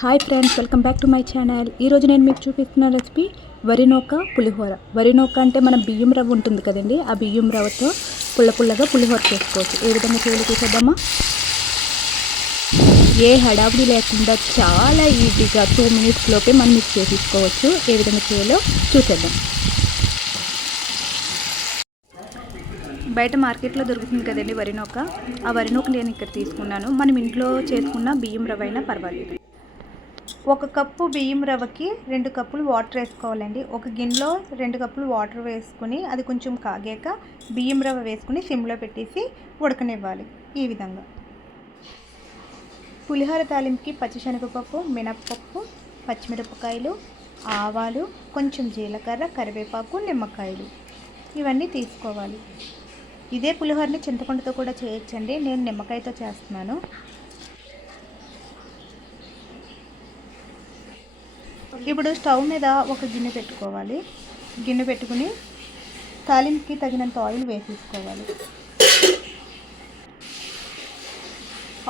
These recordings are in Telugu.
Hi friends, welcome back to my channel. ఈరోజు నేను మీకు చూపిస్తున్న రెసిపీ వరినూక పులిహోర. వరినూక అంటే మన బియ్యం రవ్వ ఉంటుంది కదండి, ఆ బియ్యం రవ్వతో పుల్లగా పులిహోర చేసుకోవచ్చు. ఏ విధంగా చేయాలో చూసేద్దామా? ఏ హడావుడి లేకుండా చాలా ఈజీగా 2 minutes లోపే మనం మీకు చేసేసుకోవచ్చు. ఏ విధంగా చేయాలో చూసేద్దాం. బయట మార్కెట్లో దొరుకుతుంది కదండి వరినూక. ఆ వరినూక నేను ఇక్కడ తీసుకున్నాను. మనం ఇంట్లో చేసుకున్న బియ్యం రవ్వ అయినా పర్వాలేదు. 1 కప్పు బియ్యం రవ్వకి 2 కప్పులు వాటర్ వేసుకోవాలండి. ఒక గిన్నెలో 2 కప్పులు వాటర్ వేసుకుని అది కొంచెం కాగాక బియ్యం రవ్వ వేసుకుని సిమ్లో పెట్టేసి ఉడకనివ్వాలి. ఈ విధంగా పులిహోర తాలింపుకి పచ్చిశనగపప్పు, మినప్పప్పు, పచ్చిమిరపకాయలు, ఆవాలు, కొంచెం జీలకర్ర, కరివేపాకు, నిమ్మకాయలు ఇవన్నీ తీసుకోవాలి. ఇదే పులిహోరని చింతపండుతో కూడా చేయొచ్చండి. నేను నిమ్మకాయతో చేస్తున్నాను. ఇప్పుడు స్టవ్ మీద ఒక గిన్నె పెట్టుకోవాలి. గిన్నె పెట్టుకుని తాలింపుకి తగినంత ఆయిల్ వేసేసుకోవాలి.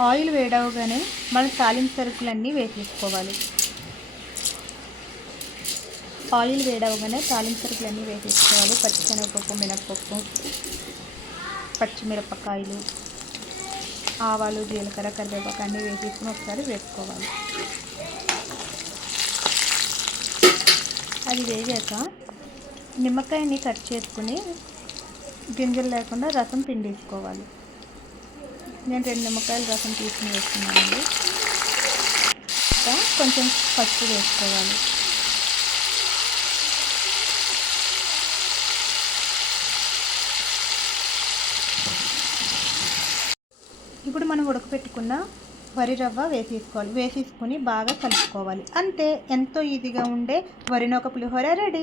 ఆయిల్ వేడవగానే మన తాలింపు సరుకులన్నీ వేసేసుకోవాలి. పచ్చిశనగపప్పు, మినప్పప్పు, పచ్చిమిరపకాయలు, ఆవాలు, జీలకర్ర, కరివేపాకు అన్నీ వేసేసుకుని ఒకసారి వేసుకోవాలి. అది వేగాక నిమ్మకాయని కట్ చేసుకుని గింజలు లేకుండా రసం పిండేసుకోవాలి. నేను 2 నిమ్మకాయల రసం తీసుకుని వేస్తున్నానండి. ఇంకా కొంచెం పసుపు వేసుకోవాలి. ఇప్పుడు మనం ఉడకపెట్టుకున్న వరి రవ్వ వేసేసుకుని బాగా కలుపుకోవాలి. అంతే, ఎంతో ఈజీగా ఉండే వరినూక పులిహోర రెడీ.